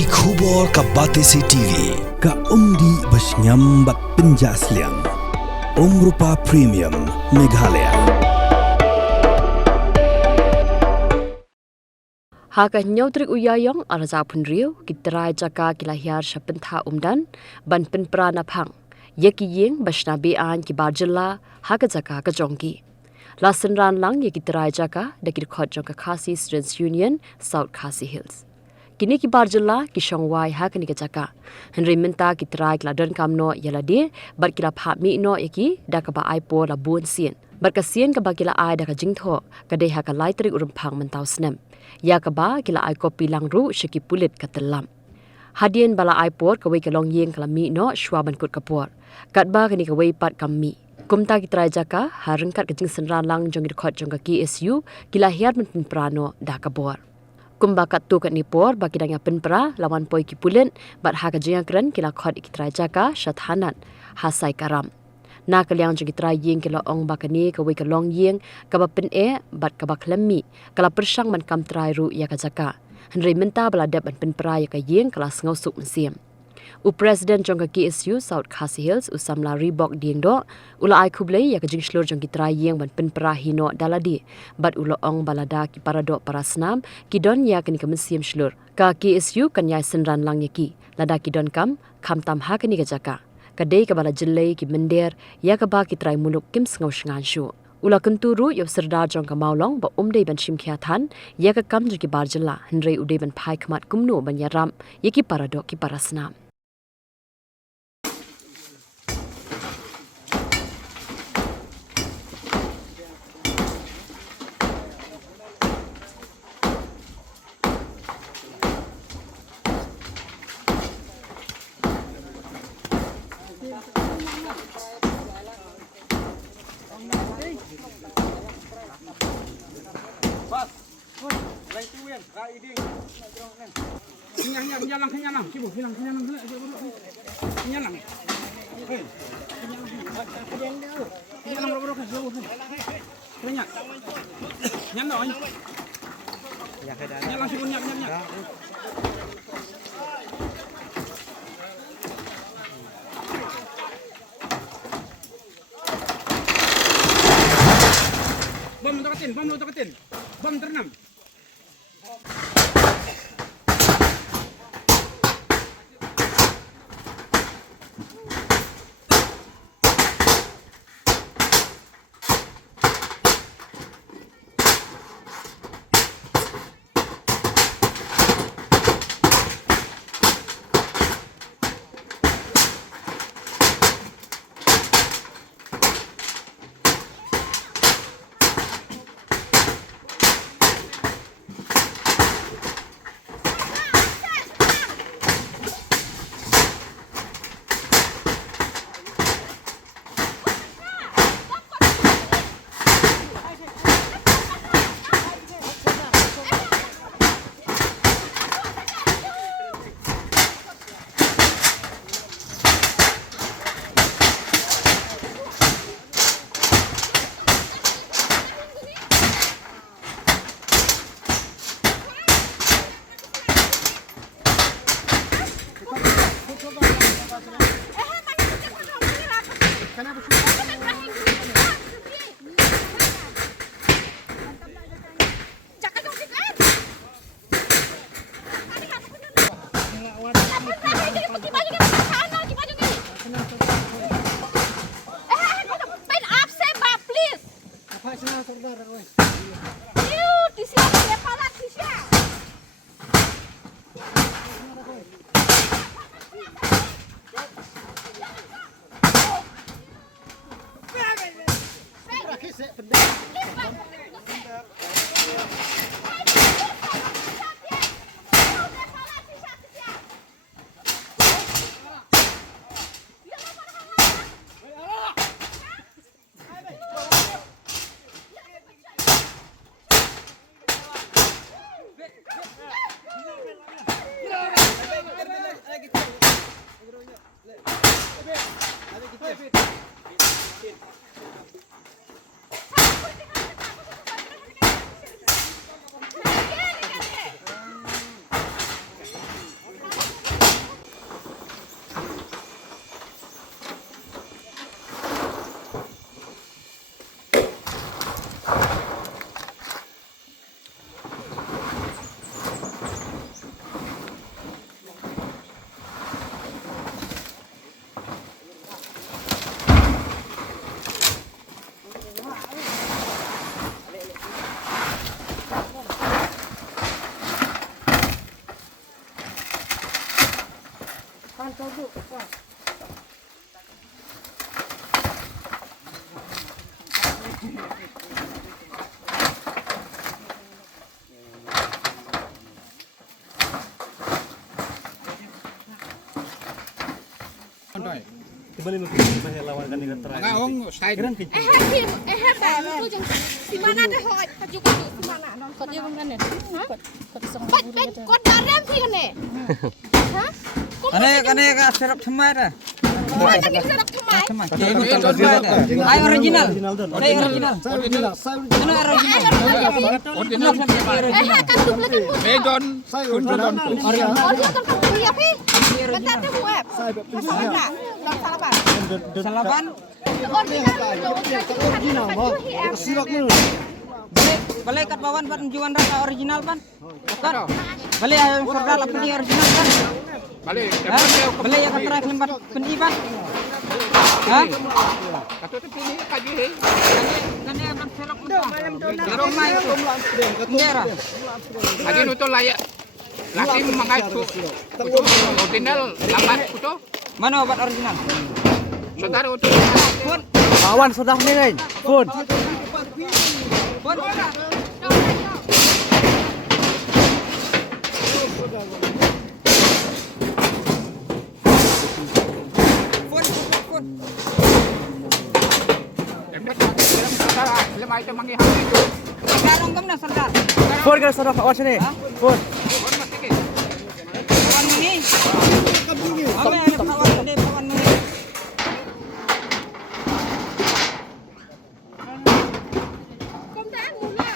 Ki khubor ka Batesi TV. Ka umdi basnyam bak penjaslian. Rupa Premium Meghalaya. Haka nyautrik uyayong araza punriu kitrai jaka kilahiyar syapentha umdan ban penprana phang yeki yeng basnabi an ki barjala haka jaka ka jongki lasan ran lang yeki trai jaka dakir khot jong ka Khasi Students Union South Khasi Hills kini ki barjala ki shongwai haka ni ka jaka henry minta ki trai kladan kamno yala de bar kila pha mi no yeki dakaba aipo la bun sien bar ka sien ka bakila ai daka jingtho ka de haka laitrik urum phang mentau snem ya kaba kila ai kopi langru shiki pulit katelam hadien bala ai por kawai kalong yeng kalami no shwaban kut kapor katba kani kawai pat kami kumta kitrai jaka harengkat kejing senran lang jongir khot jongka KSU kila hiar men prano da kabor kumba kat tu kat nipor baki danya penpra lawan poi ki pulen bat ha kejing kran kila khot kitrai jaka shathanan hasai karam na kaliang jong kitrai yeng kila ong bakani kawai kalong yeng kaba pen bat kaba klemi kala persang man kam trai ru ya kajaka henry menta baladap ban pen pra ya ka yeng kala ngau suk mesiam u president jong ka KSU South Khasi Hills usamla ribok dieng do ula ai khublei ya ka jing shlor jong kitrai yeng ban pen pra hino daladi bat ula ong balada ki parado parasnam ki don ya kani ka mesiam shlor ka KSU kanyai senran lang yaki lada ki don kam tam ha kani kajaka kadai kabala jilai ki mender ya kaba ki trai muluk kim sngau shngan shu ula kenturu yob serdar jong ka maulong ba umdei ban shim khya than ya ka kam ki barjala henrei udei ban phai khmat kumno ban yaram yeki paradok ki parasnam Kenyalang, sibuk kenyalang. Kenyalang, berapa jauh? Kenyak. Nyalang. Kenyalang sibuk nyak. Bom deketin. Bom ternam. Ang side. Si mana dah hoi, paju si mana non. Kod dia bukan ni. Kod song. Ben kod dalam sih kan ni. Hah? Kane serap semai dah. Kod kan ni sedap kemai. Ay original. Ay original. Ano original? Kan tu belakang mu. Medon. Oh dia kan kau dia pi. Bentar tu web. Salah. Salah ban. Salaban. Original. Sirak ni. Balik kat bawan ban juan rasa original ban. Bukan. Balik yang serda lah peni original ban. Balik. Balik yang katra kelimbat peni ban. Hah? Kata tu pilih kaji he. Kane ban serap mentah. Serap mai tu. Ngera. Kaji nu tu layak. Laki mengai tu. Itu original lambat tu. Mana obat original? Saudara tu. Pun. Awan sudah ni kan. Pun. Pun. Pun. Saudara, lemah itu mengihang itu. Garong kam na serda. Pun kan sudah awan sini. Pun. Kawan ini. Ame ada kawan gede kawan ini. Kom dah mula.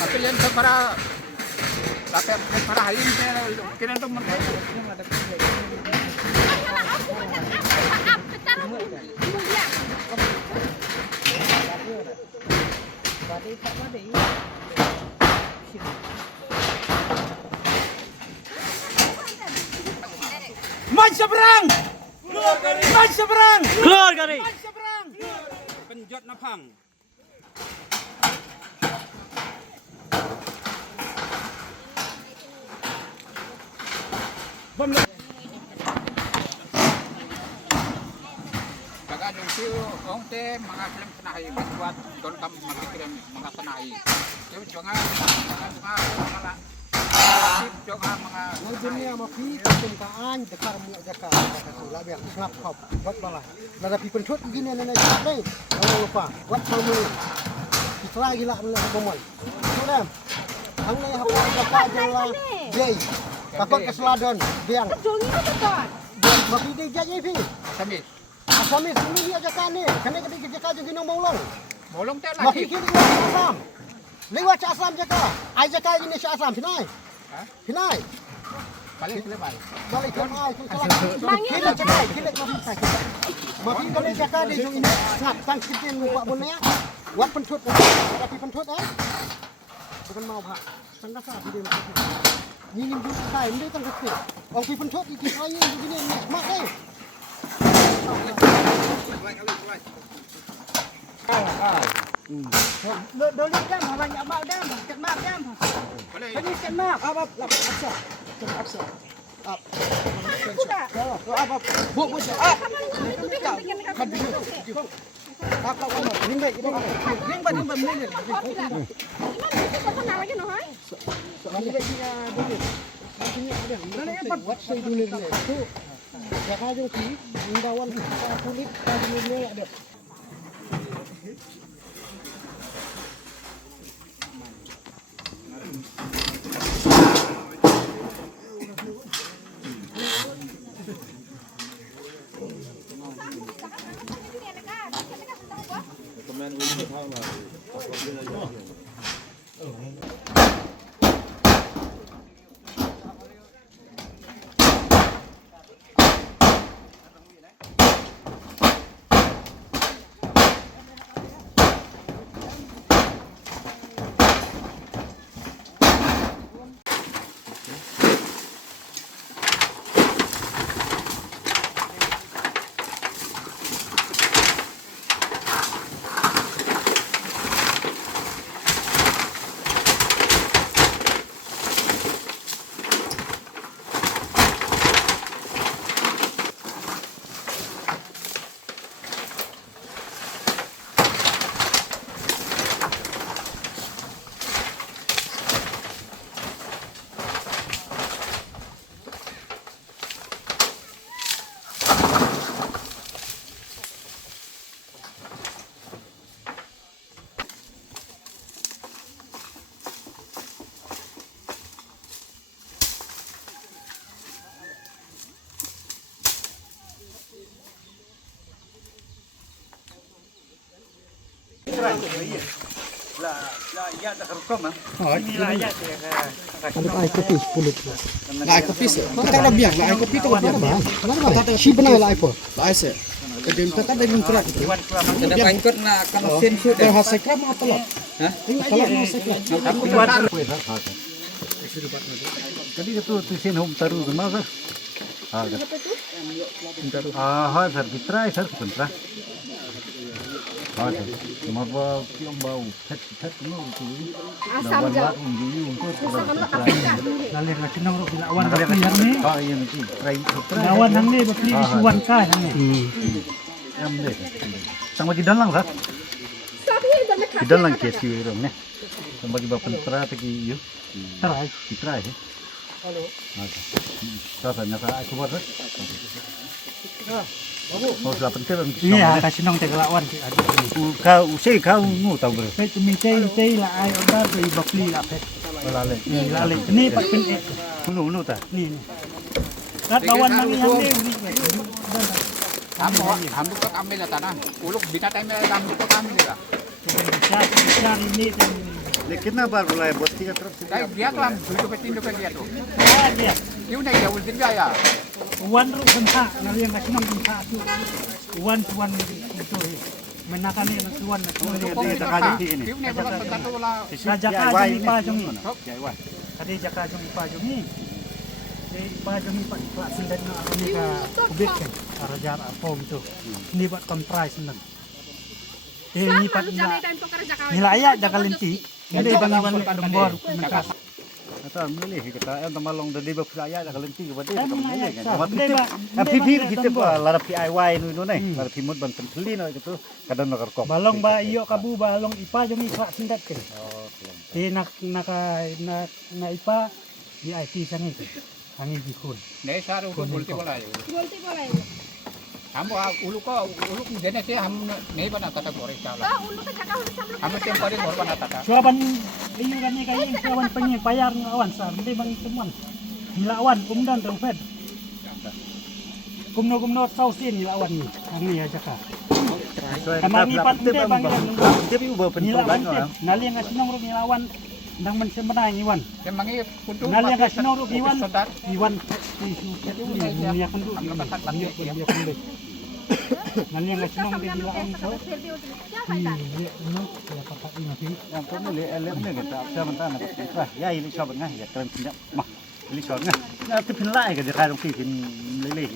Tapi yang para para halin kena tu mereka. Mai seberang. Mai seberang. Keluar kari. Penjot napang. Jaga dulu orang te mengaslim senahi buat don kam makirim mengasenahi. Jadi jangan malah jangan Dunia mafi percintaan dekar mu zakar kata lah biar snap hop buat balah. Nada pi pencut gini nana deh. Jangan lupa buat kamu. Kita gila belah bomol. Sudah. Ang ni hapa zakar jala jay. Takut keseladon biang. Jongi tu betul. Mafi dia jay pi. sambil Asami sini ni zakar ni. Kena kena zakar juga ni maulong. bolong te Mafi lagi. kiri lewat Asam. Lewat Asam zakar. Ai zakar ini Asam pinai. Pinai. Balik lebar. Balik ke mai tu salah. Kita cakap, kita mafi sakit. Mafi kalau cakap dia jung ini snap tang kitin buat bunnya. Buat pentut, tapi pentut bukan mau pak. Tanda sah dia mafi. Ni dulu saya ni tang kecil. Orang pi pentut itu saya begini ni mak deh. Dolik kan orang yang mak dah, kat mak dah. Balik. Ini kat mak. Apa? Aksa. Aksa. Up. Apa? Buat. Apa? Rimbat. buat saya dulu itu. Jaga aja sih, undawan kulit tadi ada. Ada air kopi 10. Lah air kopi sih. Kita lebih lah air kopi tu lebih. Kenapa? Si benar lah air Lah air sih. Kedai kita ada yang kerat itu. Ada pangkot nak akan mesin shoot. Dah hasil kerat mau tolak. Hah? Tolak mau hasil kerat. Jadi itu tulisin home taruh ke mana? Ah, sir, kita sir sebentar. Ah, cuma bawa yang bau, cet tu tu. Asam je. Lalu nak kena orang lawan ni. Ah, iya ni. Lawan hang ni beri suan kai hang ni. Yang ni. Sang bagi dalang sah. Di dalang kesi orang ni. Sang bagi bapak pentra pergi you. Try, kita try. Halo. Sasa nyata aku buat. Oh, sudah penting. Iya, kasih nong tegalawan. Kau, saya kau nu tahu ber. Saya cumi cai lah, ay order dari bakli lah. Lale. Ni lale. Ni pak pen. Nu ta. Ni. Kat lawan mang yang ni. Hambu tak ambil lah tanah. Uluk bina time hambu tak ambil lah. Bisa ini. Lekin apa mulai buat tiga terus. Dia tu ham dulu petin dia tu. Dia. Dia nak dia ultin dia ya. Wan ru senta, nari yang kasih nong senta tu. Wan itu. Menakan ni wan. Dia tak ada ini. Dia ni buat satu lah. Jaka jong ipa jong ni. Tadi jaka jong ipa jong ni. Ipa jong ipa kelas sendat nak ni ka kubik kan. Rajar apa itu. Ni buat kompres senang. Ni pat nilai ayat jaka lenti. Ini bang dembor mekas. Atau milih kita yang temalong dari bab saya jaka lenti kepada milih kan. Tapi kita lara PIY nu nih. Lara timut ban penteli no itu kadang nak kok. Balong ba iyo kabu balong ipa jong ipa sendat kan. Oh. Nak ipa di IT sana itu. Hangi dikun. Nei saru bolti bola. Bolti bola. Hambo uluk dene sih ham nei bana kata goreng cala. Uluk ka jaka udah sampai. Ham tiap hari goreng bana kata. Suaban ini kan ni kayak suaban pengen bayar ngawan sah. Nanti bang temuan. Hilawan kumdan terfed. Kumno sausin hilawan ni. Ini ya jaka. Karena ni pat nanti bang dia ubah penhilawan. Nali yang ngasih nomor hilawan. Nang mensemenai Iwan. Yang mangi kudu. Nali yang kasih nomor Iwan. Iwan. Dia kan tu. Dia kan tu. Nali yang kasih nomor dia bilang so. Iya, no. Kalau pakai ini sih. Yang kamu lihat ni kita apa mentah nak. Ya ini coba ngah ya keren tidak. Mah. Ini coba ngah. Nah, tu pinlai ke dia kalau kita leleh.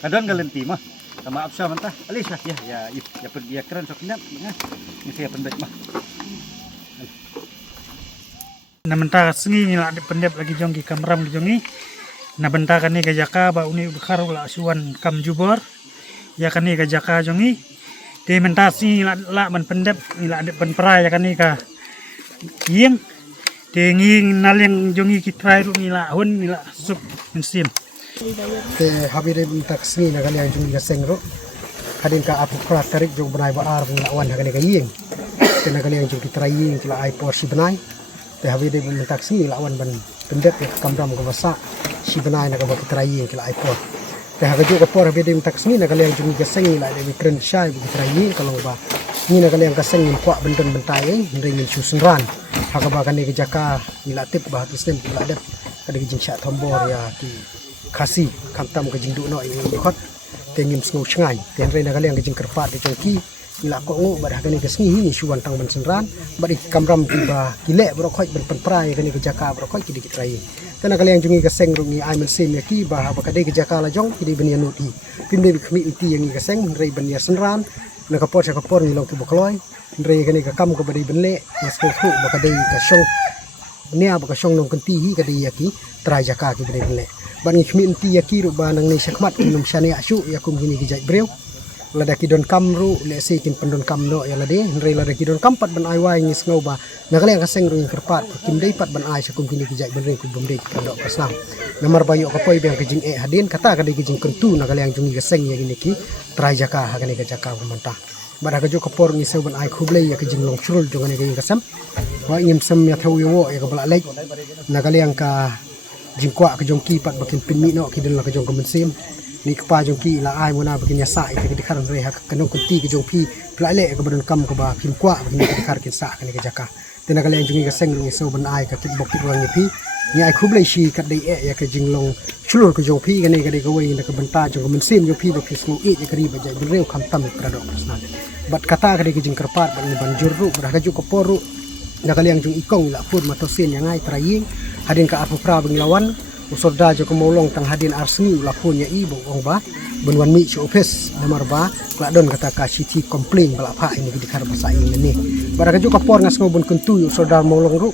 Kadang galenti mah. Sama apa mentah. Alisa ya pergi ya keren sok ngah. Ini saya pendek mah. Na mentah sengi lah ada pendep lagi jonggi kamram di jongi. Na bentah kan ni kajaka ba uni bekharu la suan kam jubor. Ya kan ni kajaka jongi. Di mentah sengi la ban pendep ni la ada pen perai ya kan ni ka. Yeng Tengi naleng jongi kitrai ru nila hun nila sup musim. Te habire tak sini na kalian jung ga sengro. Kadin ka apu prat tarik jung benai ba ar nila wan hakane ka ying. Te na kalian jung kitrai ying kila ai por si benai. Te habire tak sini la wan ban pendek kamram ka basa si benai na ka ba kitrai ying kila ai por. Te ha ga por habire tak sini na kalian jung ga seng nila de tren shai bu kitrai ying kalau ba. Ni na kalian ka seng kwa benten bentai ndai min susunran. Hakaba kane ke jaka nila tip bah Islam kila adat kada jing syak tombor ya ki kasi kamtam ke jing du no ini khot tengim sngu chngai ten re na kalian ke jing kerpat ke jongki nila ko ngo badah kane ke sngi ni suwan tang ban senran badi kamram ki ba kile bro khoi ben penprai kane ke jaka bro khoi ki ditrai ten kalian jungi ke seng rungi ai men sim ya ki ba ba kade ke jaka la jong ki benia nuti pimde khmi uti yang ke seng re benia senran na kapor sa kapor ni long ki bokloi re kane ka kam ko badi benle nas ko khu ba kadai ka shong nia ba ka shong nong kanti hi kadai yaki trai jaka ki badi benle ban ngi khmin ti yaki ru ba nang ni sakmat num shani ashu yakum gini ki jai breu lada ki don kam ru le se kin pendon kam no ya lade re lada ki don kam pat ban ai wai ngi sngo ba na kale ka seng ru kerpat kim dei pat ban ai sakum gini ki jai benre ku bomde ki pendok paslam namar bayo ka poi bang ki jing hadin kata kadai ki jing kentu na kale yang jungi ka seng ya gini ki trai jaka ha kane ka jaka mantah bada ka jo kapor ni seban ai khuble ya ka jinglong churul jongane ka kasam wa ingim sam ya thau yo ya ka bala lek na kaliang ka jingkwa ka jongki pat bakin pinmi no ki den la ka jong kamensim ni ka pa jongki la ai mona bakin ya sa ka di kharan re ha ka no kunti ka jongpi pla le ka badon kam ka ba pin kwa bakin ka khar kin sa ka ni ka jaka tena kaliang jongi ka seng ni seban ai ka kit bok ki rang ni pi ni ai khuble shi ka dei ya ka jinglong chulur ka jongpi ka ni ka dei ka wei na ka benta jong kamensim jongpi ba kismu e ya ka ri ba jai bereu kam tam ka do prasnan bat kata kade kijing kerpat ban jurru berah kaju keporu na kaliang jung ikong la pun matosin yang ai traying hadin ka apu pra benglawan usorda jo kemolong tang hadin arsni la pun ya i bong ba benwan mi chopes namar ba kladon kata ka city complain bala pha ini di kar basa ini ni berah kaju kepor ngas ngobon kuntu usorda molong ru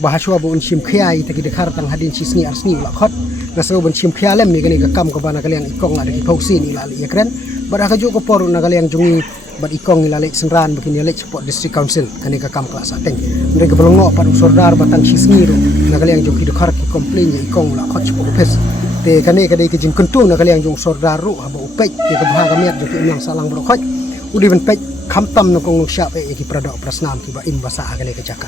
bahaswa bo unsim khiai ta ki kar tang hadin sisni arsni la khot ngas ngobon sim khialem ni gani ka kam ka bana kaliang ikong la di phausin ila li yakren berah kaju kepor na kaliang jungi bat ikong ilalek senran bikin ilalek support district council kani ka kam kelas ateng mereka belongo pat usordar batang sisngiru na kaliang jong kidkhar ki complain ya ikong la khot support pes te kani kadai ki jing kentu na kaliang jong sordar ru haba upek ke bahaga miat jong imang salang bro khot udi ben pek kamtam no kong syap e ki produk prasnam ki ba in basa kali ka jaka